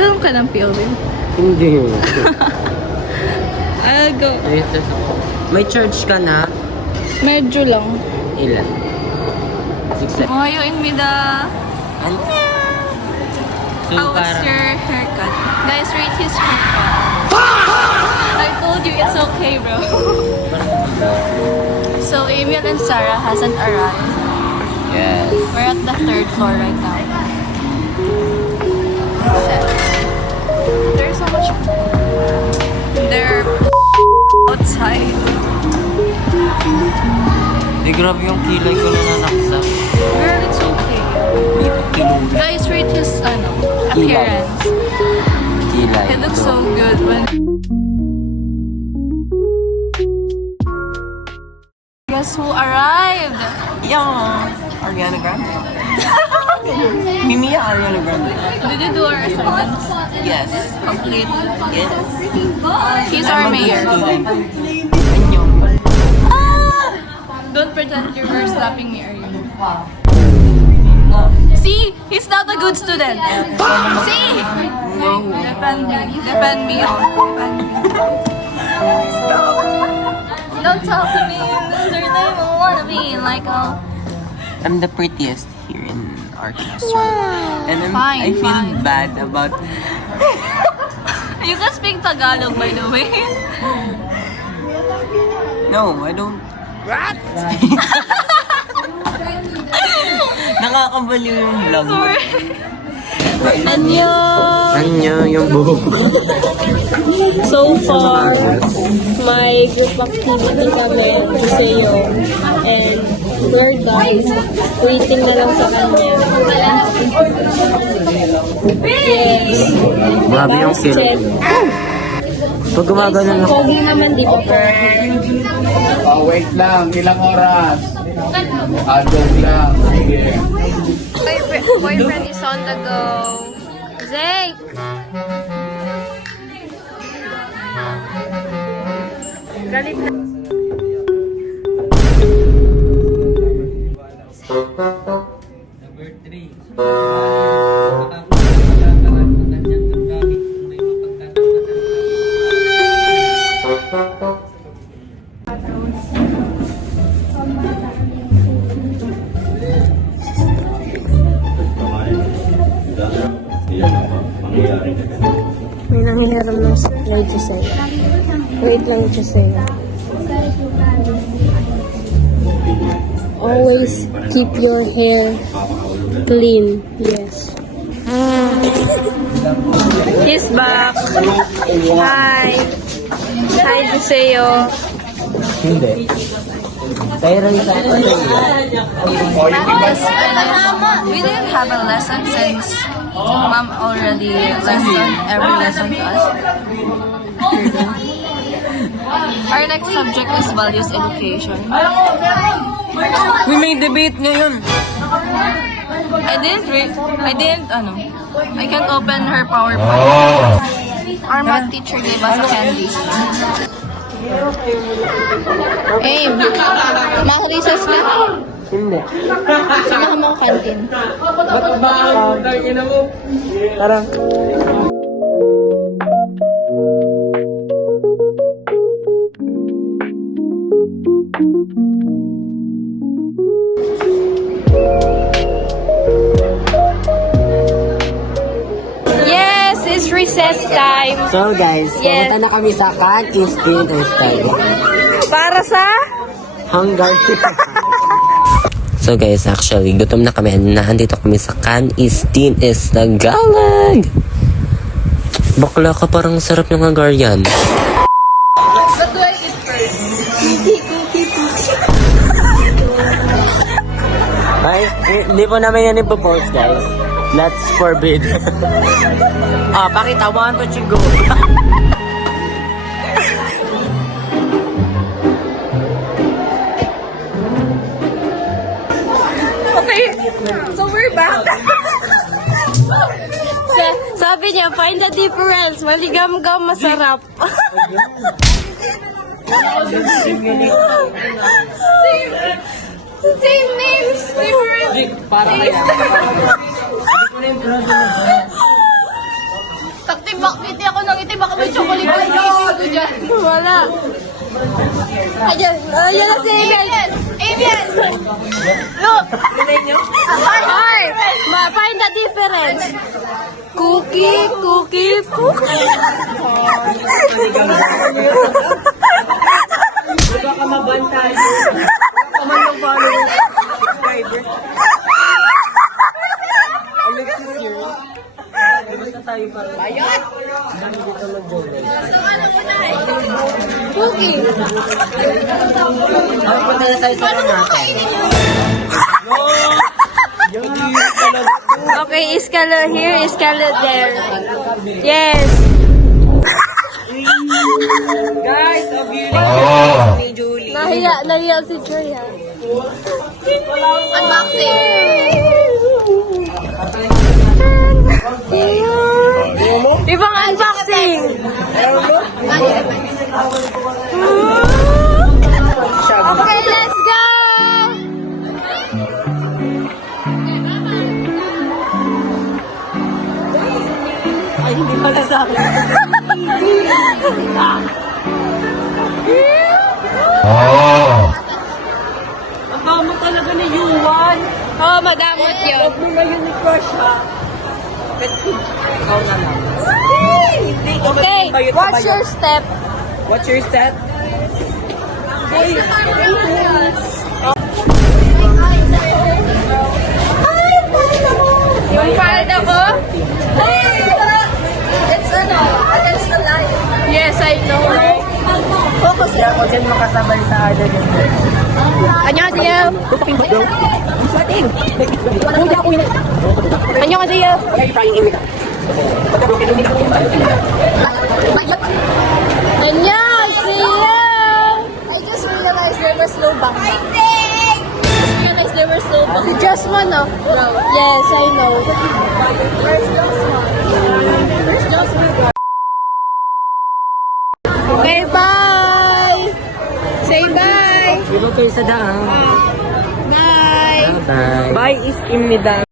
Film ka ng POV? Hindi. I'll go. May church ka na? Medyo lang. Ilan? 6. Moyoimida. So, How was parang... your haircut? Guys, rate his haircut. I told you it's okay, bro. So, Emil and Sarah hasn't arrived. Yes. We're at the 3rd floor right now. Shit. There's so much... They're outside. Di grabe yung kilay ko na nanaksa. Girl, it's okay. Guys, rate his appearance. Kilay. He looks so good when... Guess who arrived? Yeah. Ariana Grande. Mimi Ariana Grande. Did you do our assignments? Yes. Complete. Yes. He's our mayor. Anyong. Don't pretend you were slapping me earlier. See? He's not a good student. See? No. Defend me. Defend me. Defend me. Stop. Don't talk to me. They don't wanna be like I'm the prettiest here in our classroom. And Fine, I feel fine. bad about... You can speak Tagalog, by the way. No, I don't... What? Nakakabaliw yung vlog. Sorry. Annyeong! Anyo yung buhok. So far, my group activity kami, Seo, and we're done. Waiting na lang sa kanya. Yes. Grabe yung sila. Check. Pag gumagano na... Pogi naman, di ba po? Oh, wait lang. Ilang oras? Joke lang. Sige. Boyfriend is on the go. Zay! Galit na. May nangihiram ng spray, Giselle. Wait lang, Giselle. Always keep your hair clean. Yes. He's back. Hi. Hi, Giselle. Hindi. Pero yung sa akin. We didn't have a lesson since Mom already lesson every lesson to us. Our next subject is values education. We may debate ngayon. I can't open her PowerPoint. Our math teacher gave us candy. Hey, mako-recess ka? Hindi. Samahan mo ko canteen. Tara. Yes, it's recess time. So guys, Yes. pumunta na kami sa Can Instin Style. Para sa? Hungary. So guys, actually, gutom na kami. Nandito kami sa Can Instin Tagalog. Bakla ka, parang sarap ng Hungarian. What do I eat first? Ay, hindi po namin yan ipopost, guys. That's forbid. Pakita, 1, 2, 3, go. Okay, so we're back. Sabi niya, find the difference. Maligam-gam, masarap. Same names, different taste. Ngiti ako ng ngiti. Baka may chocolate na ngiti ko dyan. Wala. Ayan. Ayan na si Avian. Avian! Look! Heart! Find the difference. Cookie, cookie, cookie. Baka mabantay. Kaman yung followers. Subscriber. Alexis here. Basta tayo parang. Bayot! Nandito mag-journal. Cookie. Punta na tayo sa natin. Okay, escalator here, escalator there. Yes. Guys, a beautiful ni Julie. Nahiya si Julia. Unboxing. Ibang unboxing. Okay, let's go. Ay, hindi pala sa akin. Ang kamo talaga ni Yuan. Oh, madamot yun. Huwag mo na yun ni Crush, ha? Ikaw na lang. Hindi ka Okay, bayot sa watch bayot. your step. What's your step? Yung palda ko? It's against the light. Yes, I know. Focus Kaya ako dyan makasabay sa other than that. 안녕하세요. Sweating! Kuya ko yun. 안녕하세요. Kaya yung trying imita. 안녕하세요. I just realized there was no bang. I realized there was no bang. Just one, no? Yes, I know. Where's just one? Where's just one? Okay, bye. Say bye. Dito kayo sa daan. Bye. Bye. Bye is imida.